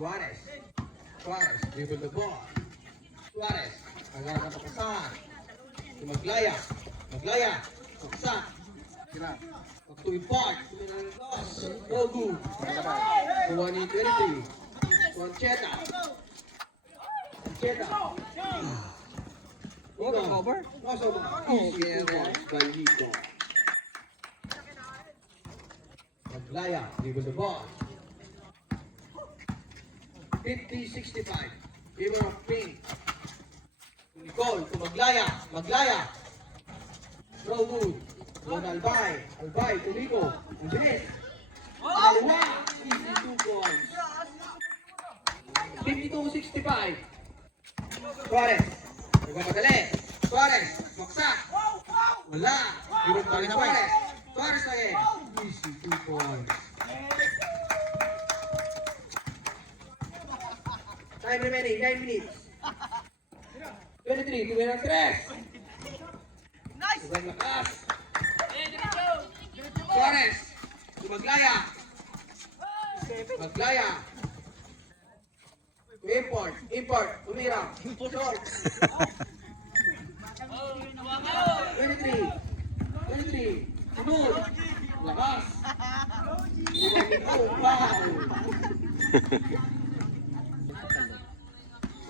Suarez. Suarez, dribble the ball. Suarez, agarang ang papasahan. Maglaya. Maglaya. Saksak. Waktu import. No good. 2023. Concheta. Concheta. Over? Crossover. Okay, By Nico. Maglaya, dribble the ball. 50-65. Favor of Pink. Nicole, to Maglaya. Maglaya. No good. Don Albay. Albay, to Nico. Bilis. Dalawa. Easy 2 points. 52-65. Suarez. Nagmamadali. Suarez. Maksa. Wala. Hirap pa rin Suarez. Suarez again. Easy 2 points. Time remaining, 9 minutes. 23, tuloy ng 3. Nice! Sobrang lakas. Suarez. Maglaya. Maglaya. Import. Import. Umira. Short. 23. 23. Sunod. Lakas. Oh, wow.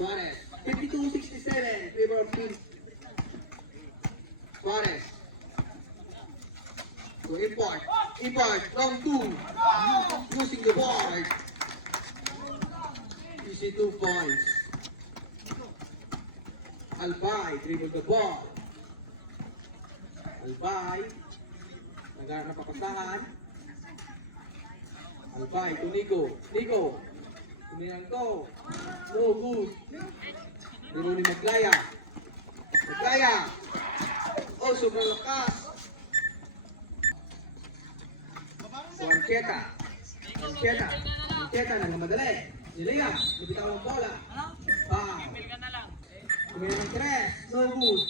Suarez. 52-67. Favor of Team. Suarez. So import. Import. Long 2. Using the board. Easy 2 points. Albay. Dribble the ball. Albay. Nagarap na papasahan. Albay to Nico. Nico. Tumirang to. No good. Dino ni Maglaya. Maglaya. Oh, sobrang lakas. Concheta. Concheta. Concheta na madali. Nilia. Nabitaw ang bola. Tumirang 3. No good.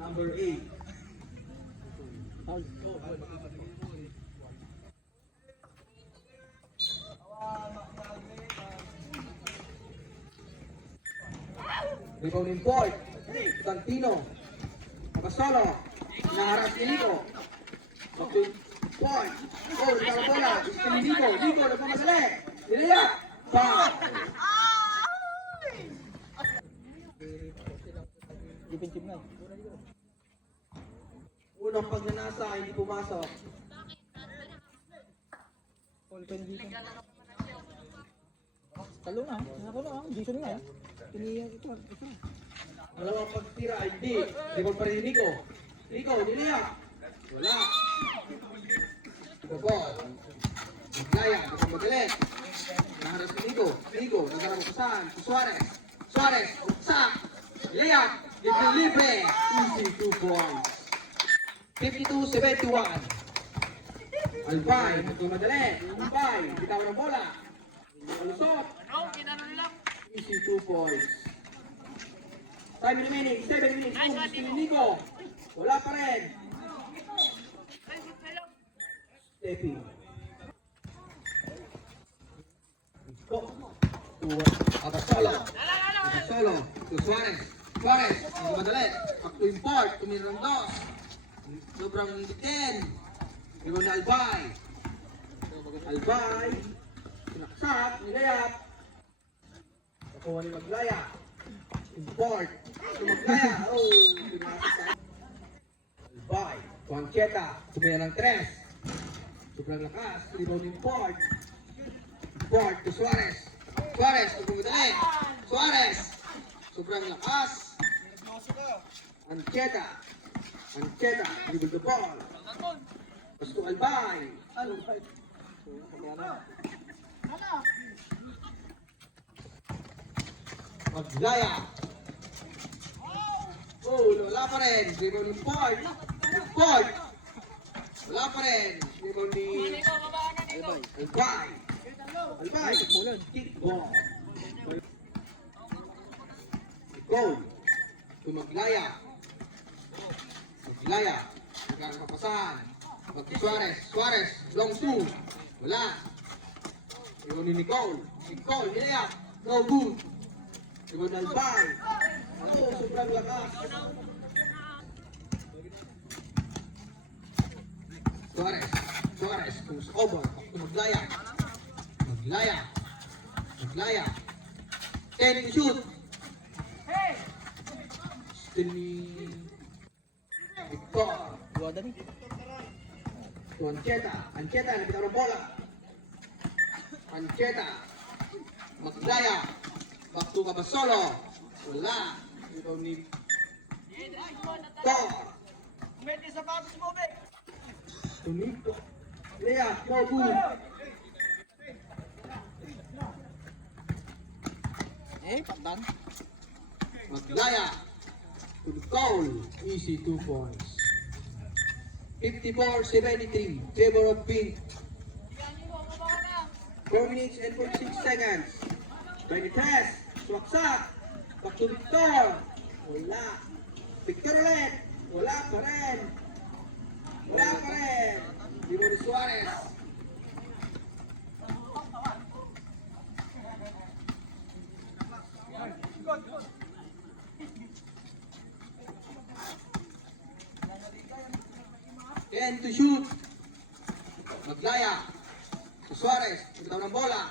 Number 8. Rebound import. Santino. Makasolo. Naharap ni Nico. Bakit? Point. Oh, rebound ang bola. Gusto ni Nico. Nico, nagmamadali. Nilia. Foul. Defensive nga. Unang pagnanasa, hindi pumasok. All pen dito. Talo na. Ako na. Jason nga. Piniyak ito. Malawang pagtira, hindi. Rebound pa rin ni Nico. Nico, Nilia. Wala. Ito po. Maglaya, ito madali. Naharap si Nico. Nico, nagarap ko saan? Si Suarez. Suarez, sa. Layup. Libre. Easy 2 points. 52-71. Albay, ito madali. Albay, bitaw ng bola. Alusot. Easy 2 points. Time remaining, 7 minutes. Gusto ni Nico. Wala pa rin. Stepping. Abasolo. Abasolo. To Suarez. Suarez. Ito madali. Up to import. Tumirang dos. Sobrang bitin. Ito na Albay. Albay. Sinaksak. Nilayap. Nakuha ni Maglaya. Import. Ito Maglaya. Oh. Pinasok. Albay. Concheta. Tumira ng 3. Sobrang lakas. Rebound import. Import to Suarez. Suarez. Ito madali. Suarez. Sobrang lakas. Concheta. Concheta. Dribble the ball. Pasto Albay. Maglaya. Oh, wala pa rin. Dribble ni Ford. Ford. Wala pa rin. Dribble ni Albay. Albay. Kickball. Goal. To Maglaya. Maglaya. Nagkakapasahan. Suarez. Suarez. Long 2. Wala. Rebound ni Nicole. Nicole, nilayak. No good. Rebound ni Albay. Oh, sobrang lakas. Suarez. Suarez. Push over. Maglaya. Maglaya. Maglaya. 10 to shoot. Still ni Victor. Dua dah ni. To Ancheta. Ancheta, nabitawan ng bola. Ancheta. Maglaya. Back to Cabasolo. Wala. Ito ni Victor. Mete sapatos mo, be. Tunito. Lea, no good. Patan. Maglaya. To the goal. Easy 2 points. 54-73. Favor of Pink. 4 minutes and 46 seconds. Benitez. Swaksak. Back to Victor. Wala. Victor ulit. Wala pa rin. Wala pa rin. Di mo ni Suarez. Ten to shoot. Maglaya. Suarez. Ito ng bola.